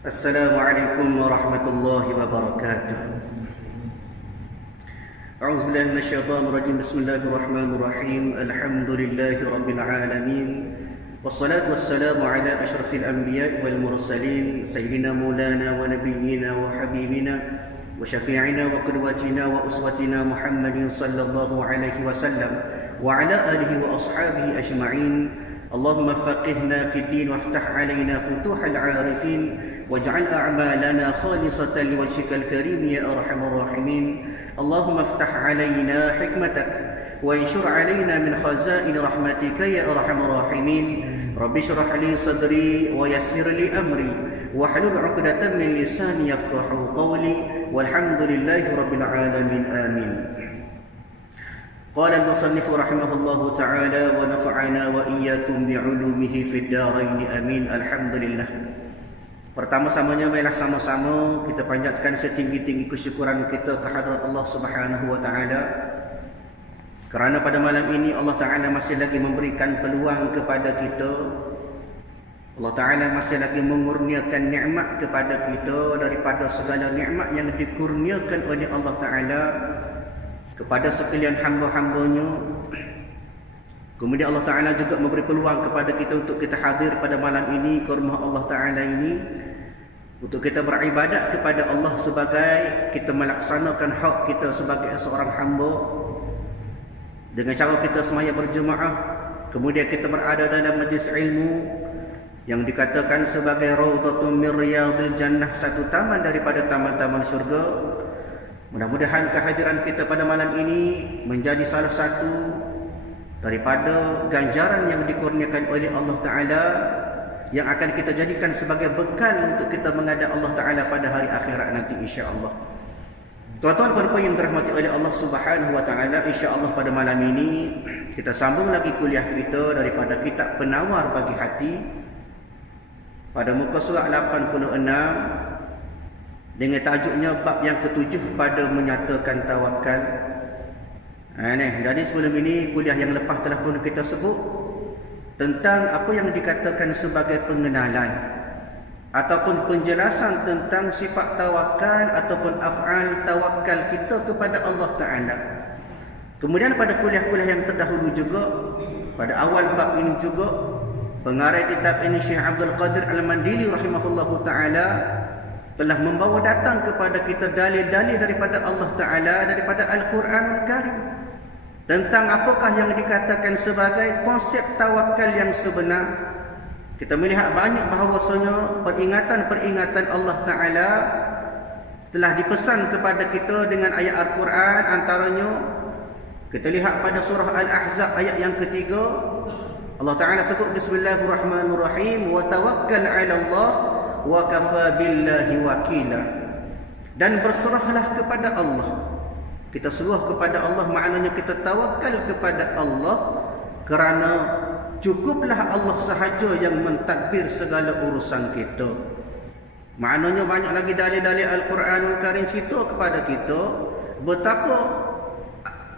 Assalamualaikum warahmatullahi wabarakatuh. A'udzubillahi minasyaitonir rajim. Bismillahirrahmanirrahim. Alhamdulillahi rabbil alamin. Wassalatu wassalamu ala asyrafil anbiya'i wal mursalin sayyidina maulana wa nabiyyina wa habibina wa syafi'ina wa qudwatina wa uswatina Muhammadin sallallahu alaihi wasallam wa ala alihi wa ashabihi ajma'in. Allahumma faqihna fid din waftah alaina futuhal 'arifin waj'al a'malana khalisatan liwajhikal karim ya arhamar rahimin. Allahumma iftah alaina hikmatak wa anshur alaina min khazain rahmatika ya arhamar rahimin. Rabbi shrah li sadri wa yassir li amri wahlul 'uqdatam min lisani yafqahu qawli walhamdulillahi rabbil alamin. Amin. قال المصنف رحمه الله تعالى ونفعنا وإياكم بعلومه في الدارين آمين. Alhamdulillah. Pertama-samanya marilah sama-sama kita panjatkan setinggi-tinggi kesyukuran kita kehadrat Allah Subhanahu wa taala. Kerana pada malam ini Allah Taala masih lagi memberikan peluang kepada kita. Allah Taala masih lagi mengurniakan nikmat kepada kita daripada segala nikmat yang dikurniakan oleh Allah Taala kepada sekalian hamba-hambanya. Kemudian Allah Ta'ala juga memberi peluang kepada kita untuk kita hadir pada malam ini ke rumah Allah Ta'ala ini, untuk kita beribadat kepada Allah sebagai kita melaksanakan hak kita sebagai seorang hamba dengan cara kita semaya berjemaah. Kemudian kita berada dalam majlis ilmu yang dikatakan sebagai Raudhatun min Riyadil Jannah, satu taman daripada taman-taman syurga. Mudah-mudahan kehadiran kita pada malam ini menjadi salah satu daripada ganjaran yang dikurniakan oleh Allah Ta'ala yang akan kita jadikan sebagai bekal untuk kita menghadap Allah Ta'ala pada hari akhirat nanti insya-Allah. Tuan-tuan dan puan yang dirahmati oleh Allah Subhanahu wa taala, insya-Allah pada malam ini kita sambung lagi kuliah kita daripada kitab Penawar Bagi Hati pada muka surat 86 dengan tajuknya bab yang ketujuh pada menyatakan tawakal. Jadi sebelum ini kuliah yang lepas telah pun kita sebut tentang apa yang dikatakan sebagai pengenalan ataupun penjelasan tentang sifat tawakal ataupun af'al tawakal kita kepada Allah Ta'ala. Kemudian pada kuliah-kuliah yang terdahulu juga, pada awal bab ini juga, pengarang kitab ini Syekh Abdul Qadir Al-Mandili rahimahullahu ta'ala telah membawa datang kepada kita dalil-dalil daripada Allah Ta'ala, daripada Al-Quran Al-Karim, tentang apakah yang dikatakan sebagai konsep tawakal yang sebenar. Kita melihat banyak bahawasanya peringatan-peringatan Allah Ta'ala telah dipesan kepada kita dengan ayat Al-Quran. Antaranya kita lihat pada surah Al-Ahzab ayat yang ketiga, Allah Ta'ala sebut Bismillahirrahmanirrahim, wa tawakkal 'ala Allah wa kafa billahi wakila. Dan berserahlah kepada Allah. Kita serah kepada Allah, maknanya kita tawakal kepada Allah kerana cukuplah Allah sahaja yang mentadbir segala urusan kita. Maknanya banyak lagi dalil-dalil Al-Quranul Karim cerita kepada kita betapa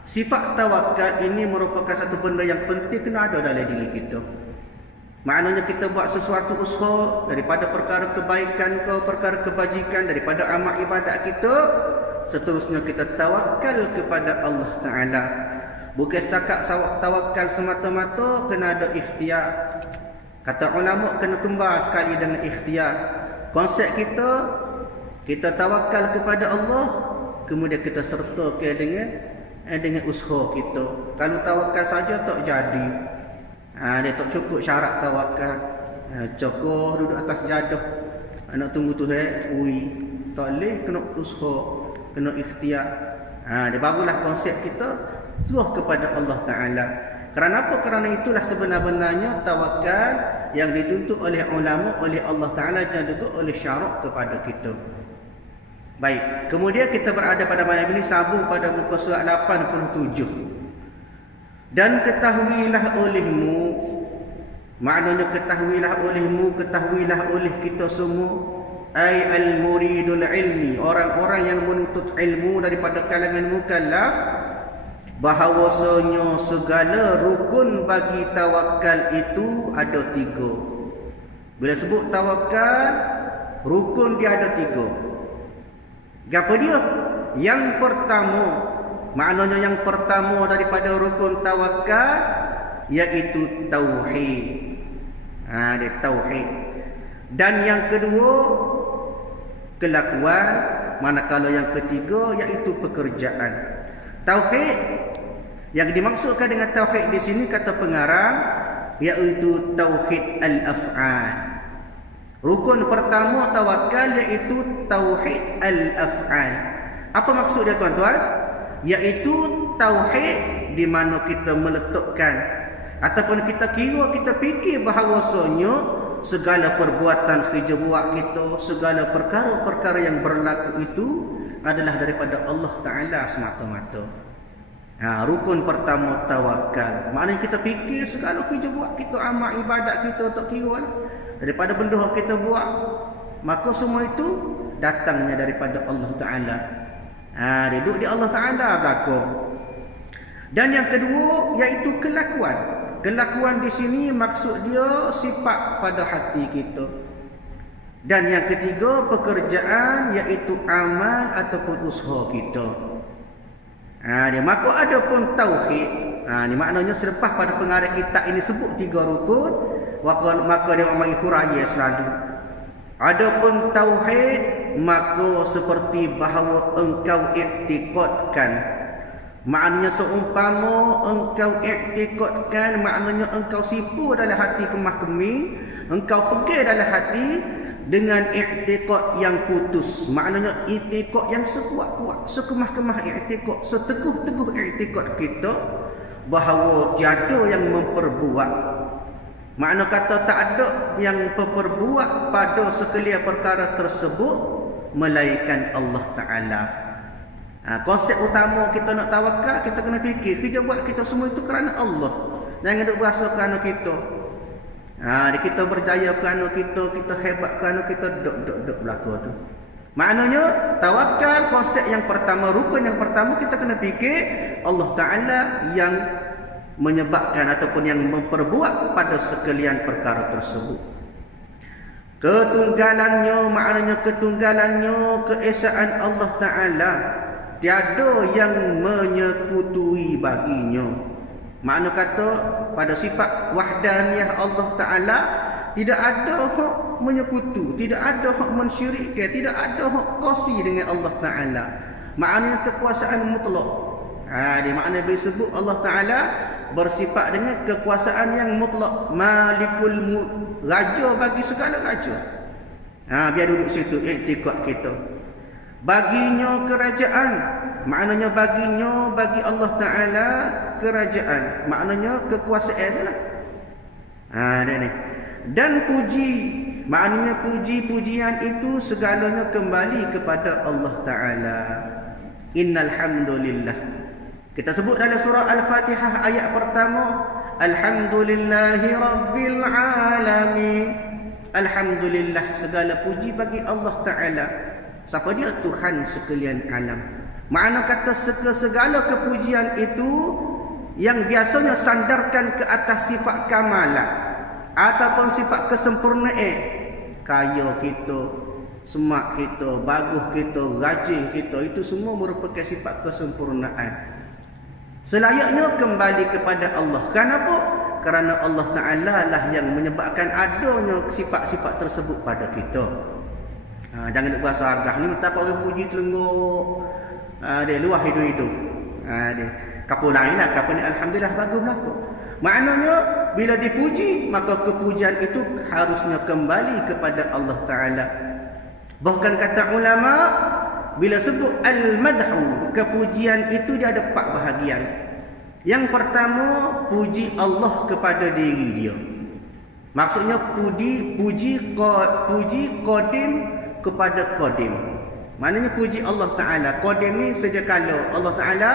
sifat tawakal ini merupakan satu benda yang penting kena ada dalam diri kita. Maknanya kita buat sesuatu usaha daripada perkara kebaikan ke perkara kebajikan, daripada amal ibadat kita, seterusnya kita tawakal kepada Allah Ta'ala. Bukan setakat tawakal semata-mata, kena ada ikhtiar. Kata ulama kena kembar sekali dengan ikhtiar. Konsep kita tawakal kepada Allah, kemudian kita sertakan dengan usaha kita. Kalau tawakal saja tak jadi. Dia tak cukup syarat tawakal. Cokoh duduk atas jadah, nak tunggu Tuhan tak boleh, kena usaha, kena ikhtiar. Dia barulah konsep kita serah kepada Allah Ta'ala. Kerana apa? Kerana itulah sebenar-benarnya tawakal yang dituntut oleh ulama, oleh Allah Ta'ala dan juga oleh syarak kepada kita. Baik, kemudian kita berada pada malam ini sambung pada muka surat 87. Dan ketahuilah olehmu, maknanya ketahuilah oleh kita semua, ay al-muridul ilmi, orang-orang yang menuntut ilmu daripada kalangan mukallaf, bahawasanya segala rukun bagi tawakal itu ada 3. Bila sebut tawakal, Rukun dia ada 3. Gapo dia? Yang pertama, maknanya yang pertama daripada rukun tawakal iaitu tauhid. Dia tauhid. Dan yang kedua kelakuan, manakala yang ketiga iaitu pekerjaan. Tauhid yang dimaksudkan dengan tauhid di sini kata pengarang iaitu tauhid al-af'al. Rukun pertama tawakal iaitu tauhid al-af'al. Apa maksud dia tuan-tuan? Iaitu tauhid di mana kita meletakkan ataupun kita kira, kita fikir bahawasanya segala perbuatan kerja buat kita, segala perkara-perkara yang berlaku itu adalah daripada Allah Ta'ala semata-mata. Rukun pertama tawakal. Maknanya kita fikir segala kerja buat kita, amal ibadat kita tak kira lah. Daripada benda yang kita buat, maka semua itu datangnya daripada Allah Ta'ala. Duduk di Allah Ta'ala berlaku. Dan yang kedua iaitu kelakuan. Kelakuan di sini maksud dia sifat pada hati kita. Dan yang ketiga pekerjaan iaitu amal ataupun usaha kita. Maka ada pun tauhid. Ni maknanya selepas pada pengarang kitab ini sebut 3 rukun, maka dia mari huraian selalu. Adapun tauhid maka seperti bahawa engkau iktikadkan. Maknanya seumpama engkau iktikadkan, maknanya engkau sipu dalam hati kemah keming, engkau pegang dalam hati dengan iktikad yang putus. Maknanya iktikad yang sekuat-kuat, sekemah-kemah iktikad, seteguh-teguh iktikad kita bahawa tiada yang memperbuat. Makna kata tak ada yang memperbuat pada sekalian perkara tersebut melainkan Allah Ta'ala. Konsep utama kita nak tawakal, kita kena fikir kerja buat kita semua itu kerana Allah. Jangan duk berasa kerana kita. Kita berjaya kerana kita hebat kerana kita duk berlaku tu. Maknanya tawakal konsep yang pertama, rukun yang pertama kita kena fikir Allah Ta'ala yang menyebabkan ataupun yang memperbuat pada sekalian perkara tersebut. Ketunggalannya, maknanya ketunggalannya, keesaan Allah Ta'ala, tiada yang menyekutui baginya. Makna kata pada sifat wahdaniyah Allah Ta'ala tidak ada hak menyekutu, tidak ada hak mensyirikkan, tidak ada hak qasi dengan Allah Ta'ala. Maknanya kekuasaan mutlak. Dia makna disebut Allah Ta'ala bersifat dengan kekuasaan yang mutlak. Malikul mulk, raja bagi segala raja. Biar duduk situ iktikad kita. Baginya kerajaan, maknanya baginya, bagi Allah Ta'ala kerajaan, maknanya kekuasaan lah. Dia ni. Dan puji, maknanya puji-pujian itu segalanya kembali kepada Allah Ta'ala. Innal hamdulillah. Kita sebut dalam surah Al-Fatihah ayat pertama, Alhamdulillahi Rabbil Alamin. Alhamdulillah, segala puji bagi Allah Ta'ala. Siapa dia? Tuhan sekalian alam. Makna kata segala kepujian itu yang biasanya sandarkan ke atas sifat kamalah ataupun sifat kesempurnaan. Kaya kita, semak kita, bagus kita, rajin kita, itu semua merupakan sifat kesempurnaan. Selayaknya kembali kepada Allah. Kenapa? Kerana Allah Ta'ala lah yang menyebabkan adanya sifat-sifat tersebut pada kita. Jangan nak berasa agah ni tak orang puji telengguk. Dia luah hidup-hidup. Dia kapul lain lah, kapul ni alhamdulillah bagus berlaku. Maknanya bila dipuji maka kepujian itu harusnya kembali kepada Allah Ta'ala. Bahkan kata ulama, bila sebut al-madhu, kepujian itu dia ada 4 bahagian. Yang pertama, puji Allah kepada diri dia. Maksudnya puji qadim kepada qadim. Maknanya puji Allah Ta'ala. Qadim ni sedia kala. Allah Ta'ala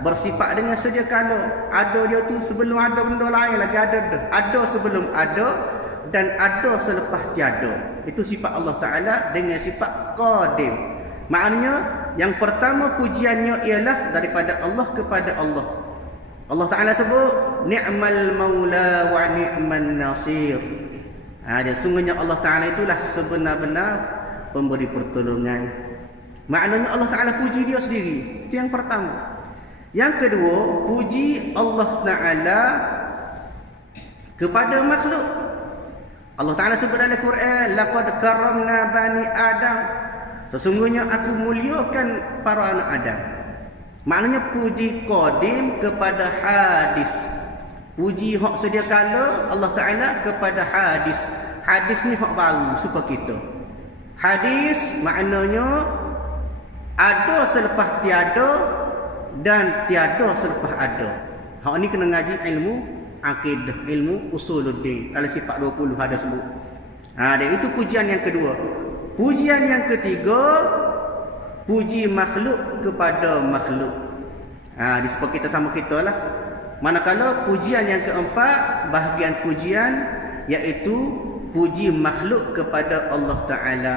bersifat dengan sedia kala. Ada dia tu sebelum ada benda lain lagi ada. Ada sebelum ada dan ada selepas tiada. Itu sifat Allah Ta'ala dengan sifat qadim. Maknanya yang pertama pujiannya ialah daripada Allah kepada Allah. Allah Ta'ala sebut ni'mal maula wa ni'man nasir. Dan sungguhnya Allah Ta'ala itulah sebenar-benar pemberi pertolongan. Maknanya Allah Ta'ala puji dia sendiri. Itu yang pertama. Yang kedua, puji Allah Ta'ala kepada makhluk. Allah Ta'ala sebut dalam Quran, laqad karramna bani Adam. Sesungguhnya aku muliakan para anak Adam. Maknanya puji qadim kepada hadis. Puji hak sedia kala Allah Ta'ala kepada hadis. Hadis ni hak baru supaya kita. Hadis maknanya ada selepas tiada dan tiada selepas ada. Hak ni kena ngaji ilmu akidah, ilmu usuluddin. Dalam sifat 20 ada sebut. Dan itu pujian yang kedua. Pujian yang ketiga, puji makhluk kepada makhluk. Disebut kita sama kita lah. Manakala pujian yang keempat, bahagian pujian iaitu puji makhluk kepada Allah Ta'ala.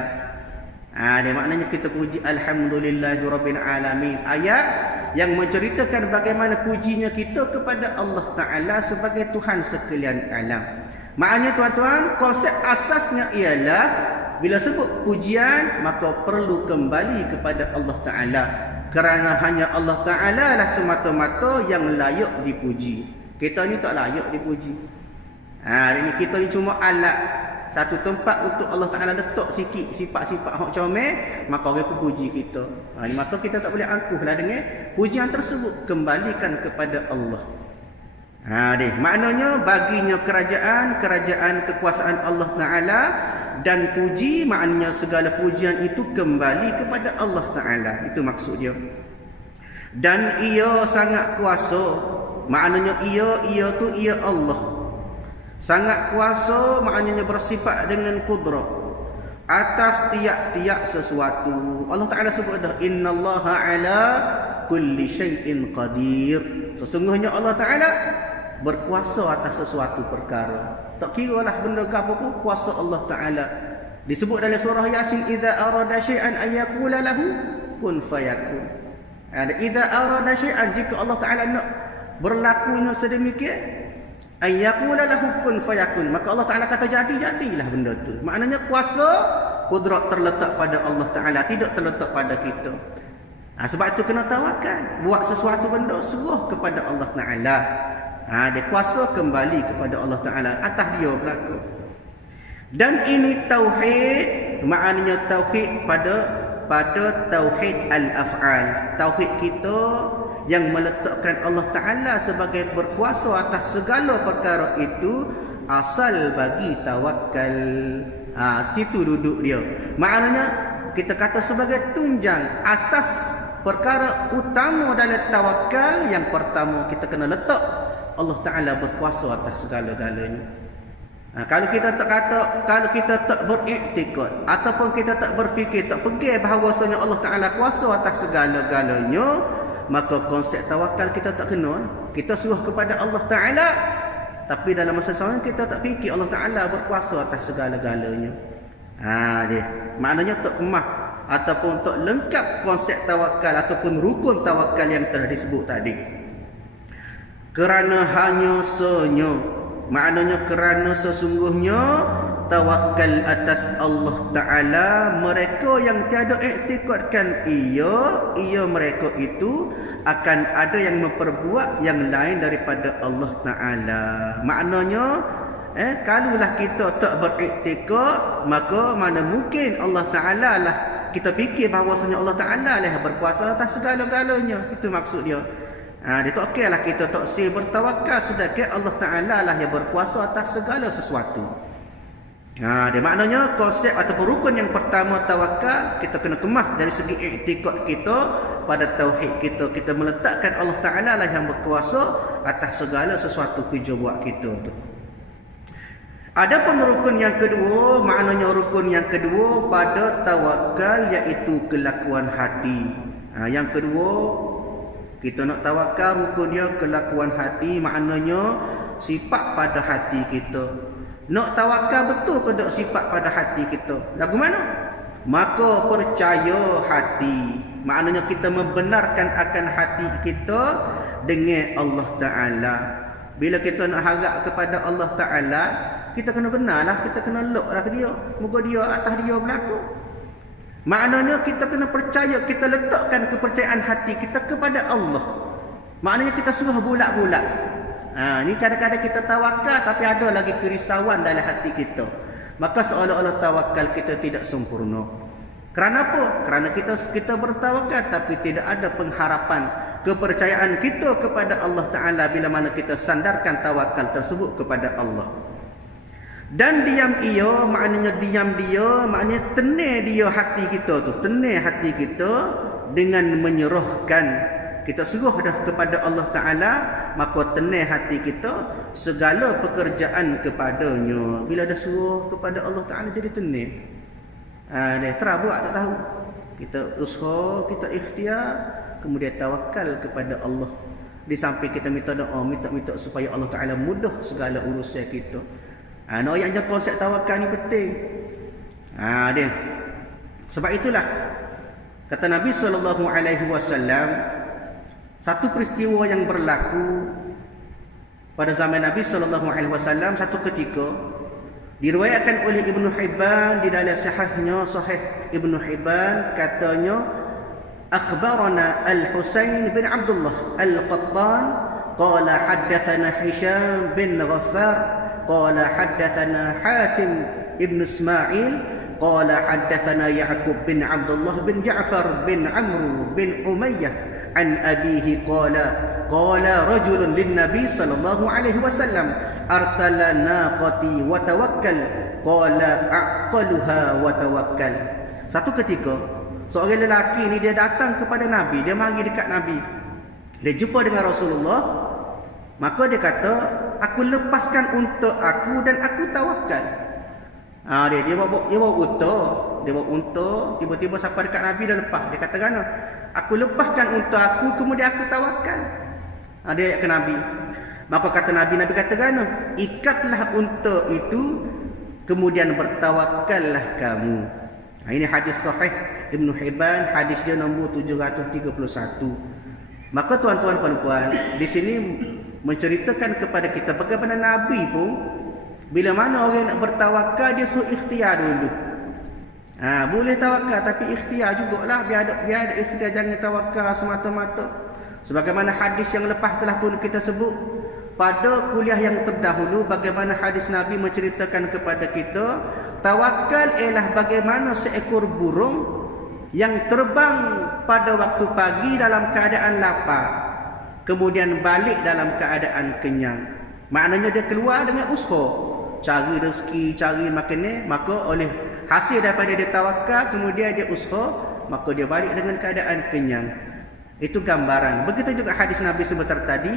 Dia maknanya kita puji Alhamdulillahirabbil alamin. Ayat yang menceritakan bagaimana pujinya kita kepada Allah Ta'ala sebagai Tuhan sekalian alam. Maknanya tuan-tuan, konsep asasnya ialah bila sebut pujian maka perlu kembali kepada Allah Ta'ala. Kerana hanya Allah Ta'ala lah semata-mata yang layak dipuji. Kita ni tak layak dipuji. Ini kita ni cuma alat, satu tempat untuk Allah Ta'ala letak sikit sifat-sifat hak comel, maka orang pun puji kita. Maka kita tak boleh angkuhlah dengan pujian tersebut. Kembalikan kepada Allah. Maknanya baginya kerajaan kekuasaan Allah Ta'ala, dan puji maknanya segala pujian itu kembali kepada Allah Ta'ala. Itu maksud dia. Dan ia sangat kuasa. Maknanya ia tu ia Allah. Sangat kuasa maknanya bersifat dengan kudrat atas tiap-tiap sesuatu. Allah Ta'ala sebut dah, innallaha ala kulli syai'in qadir. Sesungguhnya Allah Ta'ala berkuasa atas sesuatu perkara. Tak kira lah benda ke apa pun, kuasa Allah Ta'ala. Disebut dalam surah Yasin, idza arada syai'an ayyakula lahu kun fayakun. Idza arada syai'an, jika Allah Ta'ala nak berlakunya sedemikian, ayyakula lahu kun fayakun, maka Allah Ta'ala kata jadilah benda tu. Maknanya kuasa kudrat terletak pada Allah Ta'ala, tidak terletak pada kita. Sebab itu kena tawakal. Buat sesuatu benda, serah kepada Allah Ta'ala. Dia kuasa kembali kepada Allah Ta'ala, atas dia berlaku. Dan ini tauhid, maknanya tauhid pada tauhid al-af'al. Tauhid kita yang meletakkan Allah Ta'ala sebagai berkuasa atas segala perkara itu asal bagi tawakal. Situ duduk dia. Maknanya kita kata sebagai tunjang, asas perkara utama dalam tawakal. Yang pertama kita kena letak Allah Ta'ala berkuasa atas segala-galanya. Kalau kita tak beriktikad ataupun kita tak berfikir, tak pegang bahawasanya Allah Ta'ala kuasa atas segala-galanya, maka konsep tawakal kita tak kena. Kita suruh kepada Allah Ta'ala, tapi dalam masa sama kita tak fikir Allah Ta'ala berkuasa atas segala-galanya. Maknanya tak kemah ataupun tak lengkap konsep tawakal ataupun rukun tawakal yang telah disebut tadi. Kerana maknanya kerana sesungguhnya tawakal atas Allah Ta'ala, mereka yang tiada iktikadkan ia mereka itu akan ada yang memperbuat yang lain daripada Allah Ta'ala. Maknanya kalaulah kita tak beriktikad, maka mana mungkin Allah Ta'ala lah kita fikir bahawasanya Allah Ta'ala lah berkuasa atas segala-galanya. Itu maksud dia. Dia tak okey lah kita tak bertawakal, sedangkan Allah Ta'ala lah yang berkuasa atas segala sesuatu. Dia maknanya konsep ataupun rukun yang pertama tawakal, kita kena kemah dari segi iktikad kita pada tauhid kita. Kita meletakkan Allah Ta'ala lah yang berkuasa atas segala sesuatu kerja buat kita tu. Adapun rukun yang kedua, maknanya rukun yang kedua pada tawakal iaitu kelakuan hati. Yang kedua, kita nak tawakal, rukun dia kelakuan hati, maknanya sifat pada hati kita. Nak tawakal betul ke tak sifat pada hati kita? Lagu mana? Maka percaya hati. Maknanya kita membenarkan akan hati kita dengan Allah Ta'ala. Bila kita nak harap kepada Allah Ta'ala, kita kena benarlah, kita kena eloklah ke dia. Moga dia atas dia berlaku. Maknanya kita kena percaya, kita letakkan kepercayaan hati kita kepada Allah. Maknanya kita suruh bulat-bulat. Ni kadang-kadang kita tawakal tapi ada lagi kerisauan dalam hati kita. Maka seolah-olah tawakal kita tidak sempurna. Kerana apa? Kerana kita bertawakal tapi tidak ada pengharapan kepercayaan kita kepada Allah Ta'ala bila mana kita sandarkan tawakal tersebut kepada Allah. Dan diam maknanya tenang dia hati kita tu, tenang hati kita dengan menyerahkan. Kita suruh dah kepada Allah Ta'ala, maka tenang hati kita segala pekerjaan kepadanya. Bila dah suruh kepada Allah Ta'ala jadi tenang. Dia terabuk tak tahu. Kita usaha, kita ikhtiar, kemudian tawakal kepada Allah. Di samping kita minta doa, minta supaya Allah Ta'ala mudah segala urusan kita. Nak yang konsep tawakal ni penting. Dia. Sebab itulah kata Nabi SAW, satu peristiwa yang berlaku pada zaman Nabi SAW, satu ketika diriwayatkan oleh Ibnu Hibban di dalam sahih Ibnu Hibban, katanya akhbarana Al-Husain bin Abdullah Al-Qattan qala haddathana Hisham bin Ghaffar qala haddathana Hatim ibn Ismail qala haddathana Ya'qub bin Abdullah bin Ja'far bin Amr bin Umayyah an abihi qala rajulun lin Nabi sallallahu alaihi wasallam arsala naqati wa tawakkal qala aqaluha wa tawakkal. Satu ketika seorang lelaki ni dia datang kepada Nabi, dia mari dekat Nabi, dia jumpa dengan Rasulullah, maka dia kata, aku lepaskan untuk aku dan aku tawakal. Dia bawa unta, tiba-tiba sampai dekat Nabi dia lepas. Dia kata kan, aku lepaskan untuk aku, kemudian aku tawakal. Dia ke Nabi. Maka kata Nabi kata kan, ikatlah unta itu, kemudian bertawakallah kamu. Ini hadis sahih Ibnu Hibban, hadis dia nombor 731. Maka tuan-tuan puan-puan, di sini menceritakan kepada kita bagaimana Nabi pun bila mana orang nak bertawakal, dia suruh ikhtiar dulu. Boleh tawakal tapi ikhtiar jugalah, biar ada ikhtiar, jangan tawakal semata-mata. Sebagaimana hadis yang lepas telah pun kita sebut pada kuliah yang terdahulu, bagaimana hadis Nabi menceritakan kepada kita, tawakal ialah bagaimana seekor burung yang terbang pada waktu pagi dalam keadaan lapar, kemudian balik dalam keadaan kenyang. Maknanya dia keluar dengan usaha, cari rezeki, cari makanan, maka oleh hasil daripada dia tawakal, kemudian dia usaha, maka dia balik dengan keadaan kenyang. Itu gambaran. Begitu juga hadis Nabi sebentar tadi,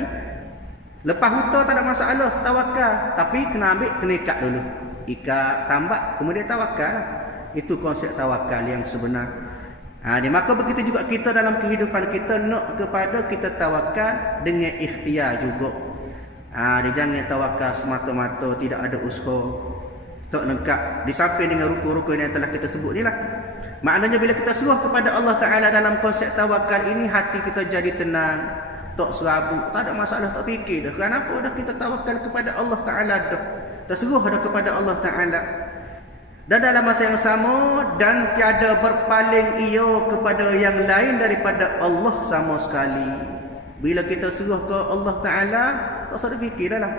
lepas huta tak ada masalah, tawakal, tapi kena ikat dulu. Ikat, tambak, kemudian tawakal. Itu konsep tawakal yang sebenar. Maka begitu juga kita dalam kehidupan kita, nak kepada kita tawakal dengan ikhtiar juga. Dia jangan tawakal semata-mata, tidak ada usaha, tak lengkap. Di samping dengan rukun-rukun yang telah kita sebut ni lah. Maknanya bila kita seruah kepada Allah Ta'ala dalam konsep tawakal ini, hati kita jadi tenang, tak serabut, tak ada masalah, tak fikir dah. Kenapa dah kita tawakal kepada Allah Ta'ala dah, terseruah dah kepada Allah Ta'ala. Dan dalam masa yang sama, dan tiada berpaling ia kepada yang lain daripada Allah sama sekali. Bila kita seruah ke Allah Ta'ala, tak usah fikir dah lah.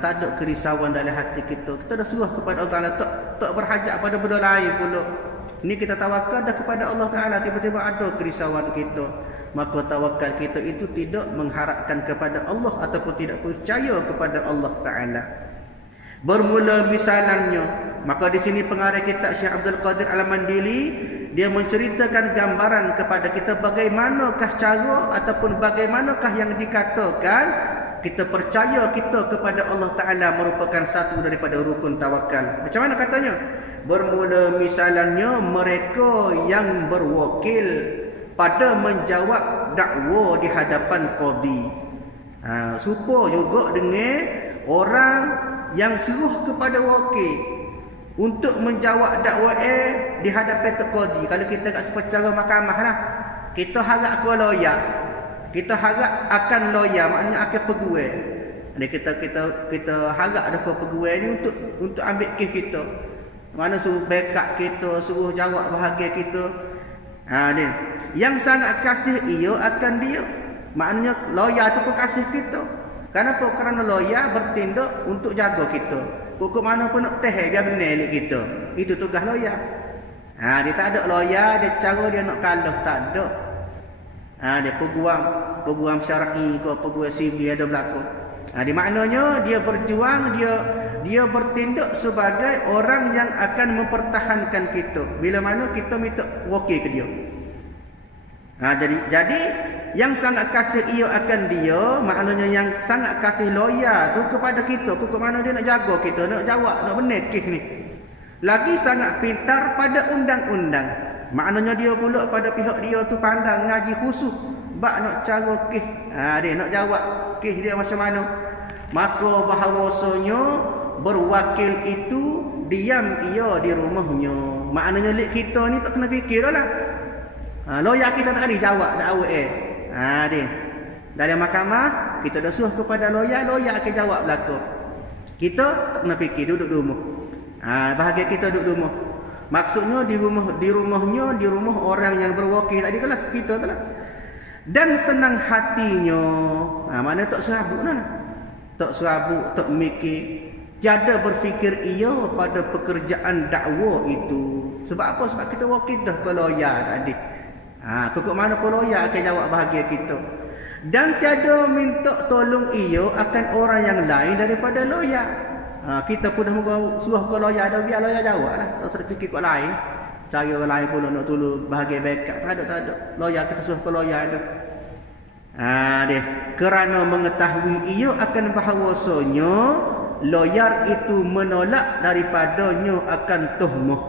Tak ada kerisauan dalam hati kita. Kita dah seruah kepada Allah Ta'ala, tak berhajat pada benda lain pula. Ini kita tawakal dah kepada Allah Ta'ala, tiba-tiba ada kerisauan kita. Maka tawakal kita itu tidak mengharapkan kepada Allah ataupun tidak percaya kepada Allah Ta'ala. Bermula misalannya, maka di sini pengarang kitab Syekh Abdul Qadir Al-Mandili, dia menceritakan gambaran kepada kita bagaimanakah cara ataupun bagaimanakah yang dikatakan kita percaya kita kepada Allah Ta'ala merupakan satu daripada rukun tawakal. Macam mana katanya? Bermula misalannya, mereka yang berwakil pada menjawab dakwa di hadapan qadi. Serupa juga dengan orang yang seruh kepada wakil untuk menjawab dakwa di hadapan qadi. Kalau kita kat secara mahkamah lah, kita harap aku lawyer, kita harap akan lawyer, maknanya akan peguam. Jadi kita harap ada pegawai ni untuk ambil kes kita. Mana suruh backup kita, suruh jawab bahagia kita. Ni. Yang sangat kasih ia akan dia. Maknanya lawyer tu pun kasih kita. Kenapa? Kerana lawyer bertindak untuk jaga kita. Pokok mana pun nak tahan biar benar elok kita. Itu tugas lawyer. Dia tak ada lawyer, dia cara dia nak kalah, tak ada. Dia peguam syar'i ke peguam sivil ada berlaku. Di maknanya dia berjuang, dia bertindak sebagai orang yang akan mempertahankan kita. Bila mana kita minta wakil ke dia. Jadi yang sangat kasih ia akan dia, maknanya yang sangat kasih lawyer tu kepada kita. Ke mana dia nak jaga kita, nak jawab, nak benar kes ni. Lagi sangat pintar pada undang-undang. Maknanya dia pula pada pihak dia tu pandang ngaji khusus. Bak nak cara kes. Dia nak jawab kes dia macam mana. Maka bahawasanya berwakil itu diam ia di rumahnya. Maknanya lek kita ni tak kena fikir lah. Lawyer kita tak ada jawab dak awak dia. Dalam mahkamah kita dah suruh kepada lawyer akan jawab belaka. Kita tak kena fikir, duduk di rumah. Bahagia kita duduk di rumah. Maksudnya di rumah orang yang berwakil tadi kelas kita tu lah. Dan senang hatinya. Mana tak serabut lah. Tak serabut, tak mikir. Tiada berfikir ia pada pekerjaan dakwah itu. Sebab apa? Sebab kita wakil dah ke lawyer tadi. Kekok mana pun lawyer akan jawab bahagia kita. Dan tiada minta tolong ia akan orang yang lain daripada lawyer. Kita pun dah suruh ke lawyer dah, biar lawyer jawab lah. Tak sedar fikir kot lain. Cara lain pula nak tolong bahagia backup. Tak ada. Lawyer kita suruh ke lawyer dah. Dia kerana mengetahui ia akan bahawasanya lawyer itu menolak daripadanya akan tuhmah.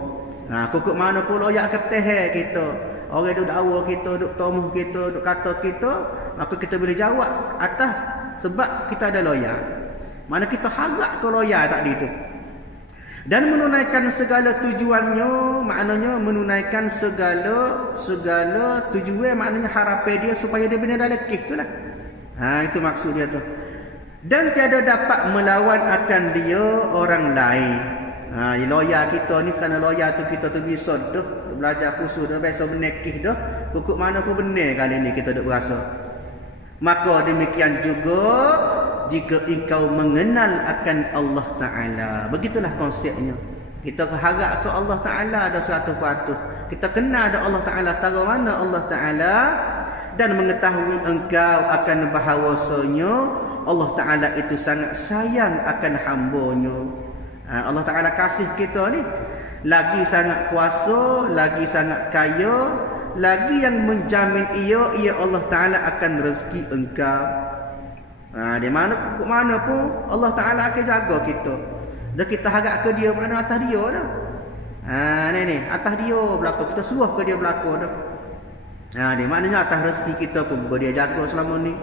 Kekok mana pun lawyer akan tahan kita. Orang duk dakwa kita, duk tuhmah kita, duk kata kita, maka kita boleh jawab atas sebab kita ada lawyer. Mana kita harap ke lawyer tadi tu. Dan menunaikan segala tujuannya, maknanya menunaikan segala tujuan, maknanya harapan dia supaya dia benar dalam kes tu lah. Itu maksud dia tu. Dan tiada dapat melawan akan dia orang lain. Lawyer kita ni, kerana lawyer tu kita tu bisa dah belajar khusus dah, biasa benar kes dah. Pokok mana pun benar kali ni kita duk berasa. Maka demikian juga jika engkau mengenal akan Allah Ta'ala. Begitulah konsepnya. Kita harap ke Allah Ta'ala ada 100%. Kita kenal ada Allah Ta'ala setara mana Allah Ta'ala. Dan mengetahui engkau akan bahawasanya Allah Ta'ala itu sangat sayang akan hambanya. Allah Ta'ala kasih kita ni lagi sangat kuasa, lagi sangat kaya, lagi yang menjamin ia Allah Ta'ala akan rezeki engkau. Di mana pun Allah Ta'ala akan jaga kita. Dan kita harap ke dia, mana atas dia dah. Ni atas dia berlaku, kita suruh ke dia berlaku dah. Dia maknanya atas rezeki kita pun dia jaga selama ni.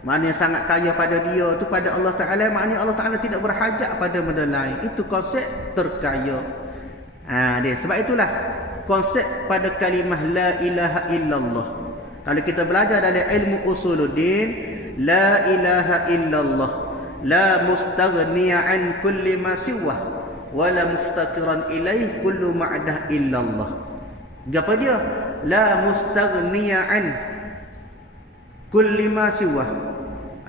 Maknanya sangat kaya pada dia tu, pada Allah Ta'ala. Maknanya Allah Ta'ala tidak berhajat pada benda lain. Itu konsep terkaya. Sebab itulah konsep pada kalimah la ilaha illallah. Kalau kita belajar dalam ilmu usuluddin, la ilaha illallah, la mustaghniya an kulli ma siwa, wa la muftakiran ilaih kullu ma'dah illallah. Apa dia? La mustaghniya an kulli ma siwa.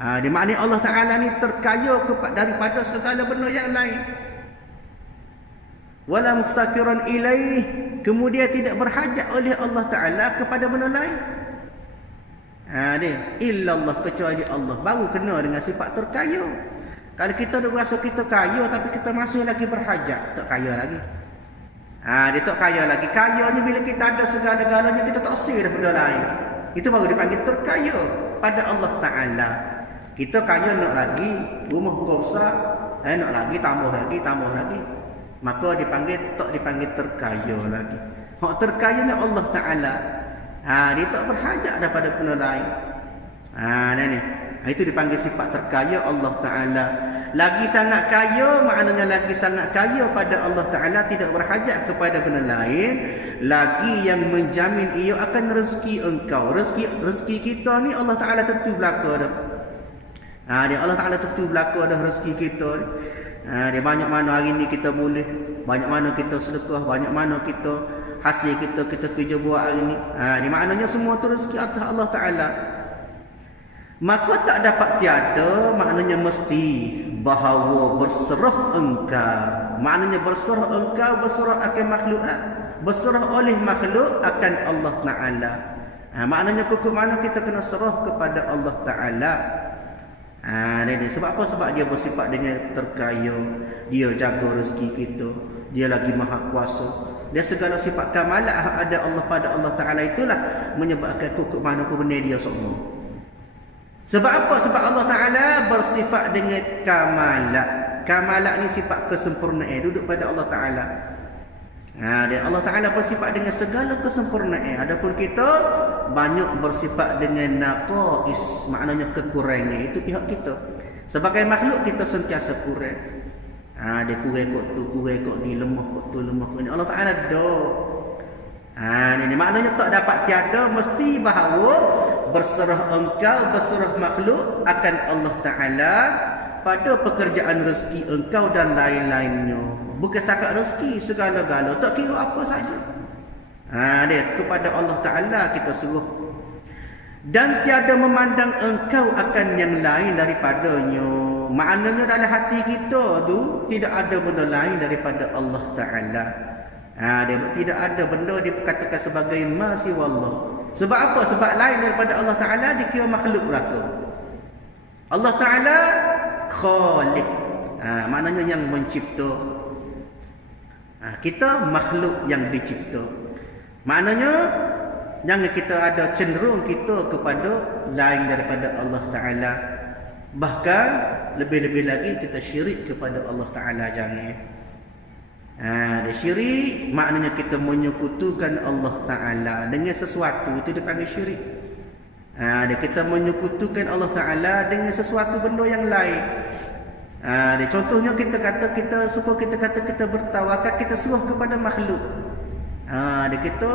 Dia maknanya Allah Ta'ala ni terkaya daripada segala benda yang lain. Wala muftakiran ilaih, kemudian tidak berhajat oleh Allah Ta'ala kepada benda lain. Illallah, kecuali Allah. Baru kena dengan sifat terkaya. Kalau kita dah rasa kita kaya tapi kita masih lagi berhajat, tak kaya lagi. Dia tak kaya lagi. Kayanya bila kita ada segala-galanya, kita tak sir benda lain. Itu baru dipanggil terkaya pada Allah Ta'ala. Kita kaya nak lagi, rumah besar, nak lagi, tambah lagi. Maka tak dipanggil terkaya lagi. Hak terkayanya Allah Ta'ala. Dia tak berhajat daripada benda lain. Itu dipanggil sifat terkaya Allah Ta'ala. Lagi sangat kaya, maknanya lagi sangat kaya pada Allah Ta'ala, tidak berhajat kepada benda lain. Lagi yang menjamin ia akan rezeki engkau. Rezeki kita ni Allah Ta'ala tentu belaka dah. Dia Allah Ta'ala tentu berlaku dah rezeki kita. Dia banyak mana hari ni kita boleh, banyak mana kita sedekah, banyak mana kita hasil kita kerja buat hari ni. Dia maknanya semua tu rezeki atas Allah Ta'ala. Maka tak dapat tiada, maknanya mesti bahawa berserah engkau. Maknanya berserah engkau, berserah akan makhluk, berserah oleh makhluk akan Allah Ta'ala. Maknanya pokok mana kita kena serah kepada Allah Ta'ala. Sebab apa? Sebab dia bersifat dengan terkaya, dia jaga rezeki kita, dia lagi maha kuasa, dia segala sifat kamalat ada Allah pada Allah Ta'ala. Itulah menyebabkan pokok mana pun benda dia semua. Sebab apa? Sebab Allah Ta'ala bersifat dengan kamalat. Kamalat ni sifat kesempurnaan, duduk pada Allah Ta'ala. Allah Ta'ala bersifat dengan segala kesempurnaan. Adapun kita banyak bersifat dengan naqais, maknanya kekurangan. Itu pihak kita. Sebagai makhluk kita sentiasa kurang. Dia kurang kot tu, kurang kot ni, lemah kot tu, lemah kot ni. Allah Ta'ala dah. Ini maknanya tak dapat tiada, mesti bahawa berserah engkau, berserah makhluk akan Allah Ta'ala pada pekerjaan rezeki engkau dan lain-lainnya. Bukan setakat rezeki, segala-gala, tak kira apa saja. Dia kepada Allah Ta'ala kita suruh. Dan tiada memandang engkau akan yang lain daripadanya. Maknanya dalam hati kita tu tidak ada benda lain daripada Allah Ta'ala. Dia tidak ada benda dia katakan sebagai ma siwa Allah. Sebab apa? Sebab lain daripada Allah Ta'ala dikira makhluk belaka. Allah Ta'ala Khaliq, maknanya yang mencipta. Kita makhluk yang dicipta. Maknanya jangan kita ada cenderung kita kepada lain daripada Allah Ta'ala. Bahkan lebih-lebih lagi kita syirik kepada Allah Ta'ala, jangan. Dia syirik maknanya kita menyekutukan Allah Ta'ala dengan sesuatu, itu dipanggil syirik. Dia kita menyekutukan Allah Ta'ala dengan sesuatu benda yang lain. Dia contohnya kita kata kita bertawakal, kita suruh kepada makhluk. Dia kita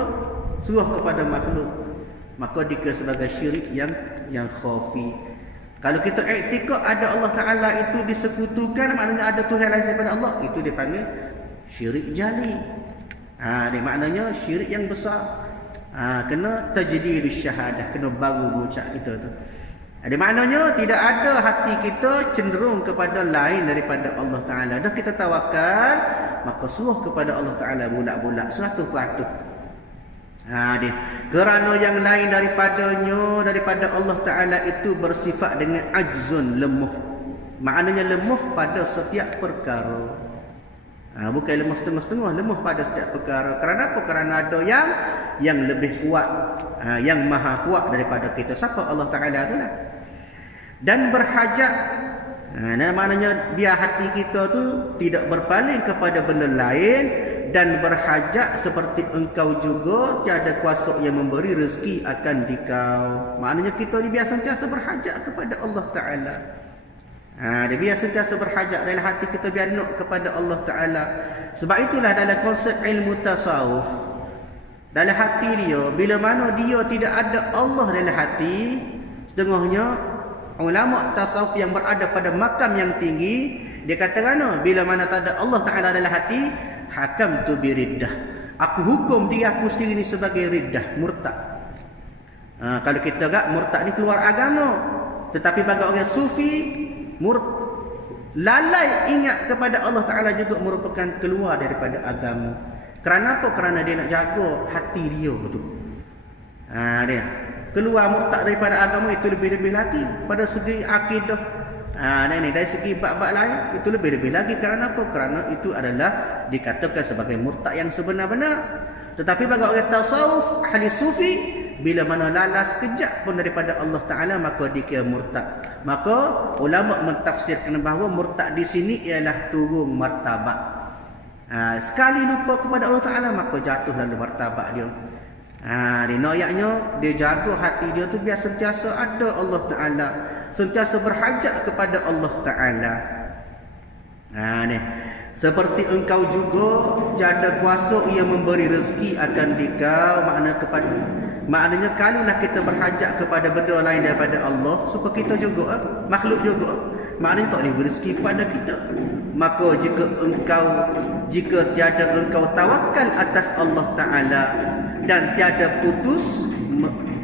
suruh kepada makhluk, maka dikira sebagai syirik yang khafi. Kalau kita iktikad ada Allah Ta'ala itu disekutukan, maknanya ada Tuhan lain daripada Allah, itu dipanggil syirik jali. Dia maknanya syirik yang besar. Kena tajdidus syahadah, kena baru mengucap kita tu. Dia maknanya tidak ada hati kita cenderung kepada lain daripada Allah Ta'ala. Dah kita tawakal, maka suruh kepada Allah Ta'ala bulat-bulat 100%. Dia kerana yang lain daripada Allah Ta'ala itu bersifat dengan ajzun, lemah. Maknanya lemah pada setiap perkara. Bukan lemah setengah-setengah, lemah pada setiap perkara. Kerana apa? Kerana ada yang lebih kuat, yang maha kuat daripada kita. Siapa? Allah Ta'ala itulah. Dan berhajat, maknanya biar hati kita tu tidak berpaling kepada benda lain. Dan berhajat seperti engkau juga, tiada kuasa yang memberi rezeki akan dikau. Maknanya kita ni biasa sentiasa berhajat kepada Allah Ta'ala. Dia biar sentiasa berhajat dalam hati kita, biar nak kepada Allah Ta'ala. Sebab itulah dalam konsep ilmu tasawuf, dalam hati dia, bila mana dia tidak ada Allah dalam hati, setengahnya ulama tasawuf yang berada pada makam yang tinggi, dia kata kerana bila mana tak ada Allah Ta'ala dalam hati, hakam tu biriddah, aku hukum dia aku sendiri ni sebagai riddah, murtad. Kalau kita agak murtad ni keluar agama. Tetapi bagi orang sufi, lalai ingat kepada Allah Ta'ala juga merupakan keluar daripada agama. Kerana apa? Kerana dia nak jaga hati dia tu. Dia keluar murtad daripada agama itu lebih-lebih lagi pada segi akidah. Dari segi bab-bab lain itu lebih-lebih lagi. Kerana apa? Kerana itu adalah dikatakan sebagai murtad yang sebenar-benar. Tetapi bagi orang tasawuf, ahli sufi, bila mana lalas kejap pun daripada Allah Ta'ala, maka dikira murtad. Maka ulama mentafsirkan bahawa murtad di sini ialah turun martabat. Sekali lupa kepada Allah Ta'ala, maka jatuh lalu martabat dia. Dia noyaknya, dia jaga hati dia tu biar sentiasa ada Allah Ta'ala, sentiasa berhajat kepada Allah Ta'ala. Seperti engkau juga tiada kuasa ia memberi rezeki akan dikau, maknanya kalaulah kita berhajat kepada benda lain daripada Allah, supaya kita juga makhluk juga, maknanya tak boleh rezeki kepada kita. Maka jika tiada engkau tawakal atas Allah Ta'ala dan tiada putus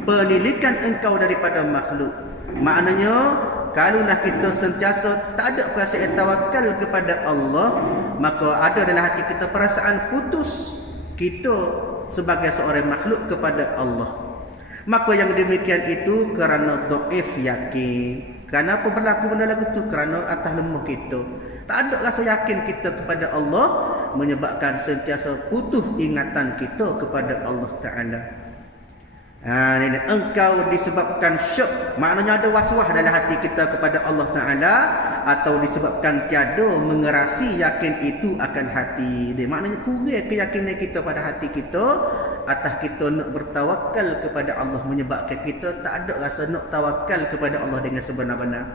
penilikan engkau daripada makhluk, maknanya kalaulah kita sentiasa tak ada perasaan tawakal kepada Allah, maka ada dalam hati kita perasaan putus kita sebagai seorang makhluk kepada Allah. Maka yang demikian itu kerana dhaif yakin. Kenapa berlaku benda lagu itu? Kerana atas lemah kita. Tak ada rasa yakin kita kepada Allah, menyebabkan sentiasa putus ingatan kita kepada Allah Ta'ala. Engkau disebabkan syak, maknanya ada was-was dalam hati kita kepada Allah Ta'ala, atau disebabkan tiada mengerasi yakin itu akan hati dia, maknanya kurang keyakinan kita pada hati kita atas kita nak bertawakal kepada Allah, menyebabkan kita tak ada rasa nak tawakal kepada Allah dengan sebenar-benar.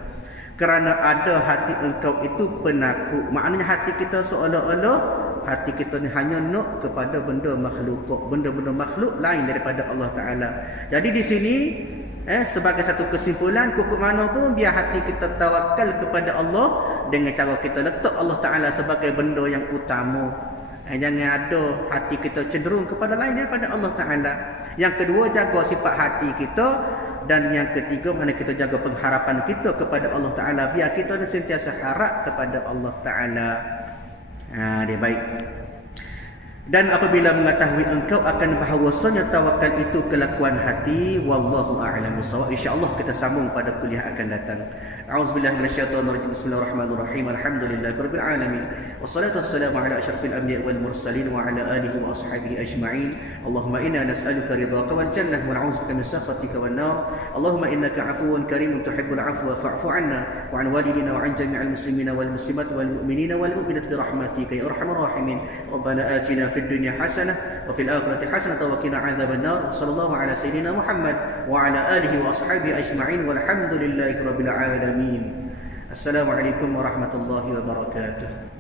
Kerana ada hati engkau itu penakut, maknanya hati kita seolah-olah hati kita ni hanya nak kepada benda makhluk, benda-benda makhluk lain daripada Allah Ta'ala. Jadi di sini sebagai satu kesimpulan, pokok mana pun biar hati kita tawakal kepada Allah dengan cara kita letak Allah Ta'ala sebagai benda yang utama. Jangan ada hati kita cenderung kepada lain daripada Allah Ta'ala. Yang kedua, jaga sifat hati kita. Dan yang ketiga, mana kita jaga pengharapan kita kepada Allah Ta'ala, biar kita sentiasa harap kepada Allah Ta'ala. Dia baik. Dan apabila mengetahui engkau akan bahawasanya tawakal itu kelakuan hati, wallahu a'lamu bissawab. Insya-Allah kita sambung pada kuliah akan datang. A'udzubillahi minasyaitonirrajim. Bismillahirrahmanirrahim. Alhamdulillahirabbil alamin. Wassalatu wassalamu ala asyrafil anbiya'i wal mursalin wa ala alihi wa ashabihi ajma'in. Allahumma inna nas'aluka ridhaka wal jannah wa na'udzubika min sakhatika wan nar. Allahumma innaka 'afuwun karimun tuhibbul 'afwa fa'fu 'anna wa 'an walidina wa 'an jami'il muslimina wal muslimat wal mu'minina wal mu'minat bi rahmatika ya arhamar rahimin. Rabbana atina في الدنيا حسنة وفي الآخرة حسنة وقنا عذاب النار. صلى الله على سيدنا محمد وعلى آله وأصحابه أجمعين والحمد لله رب العالمين. السلام عليكم ورحمة الله وبركاته.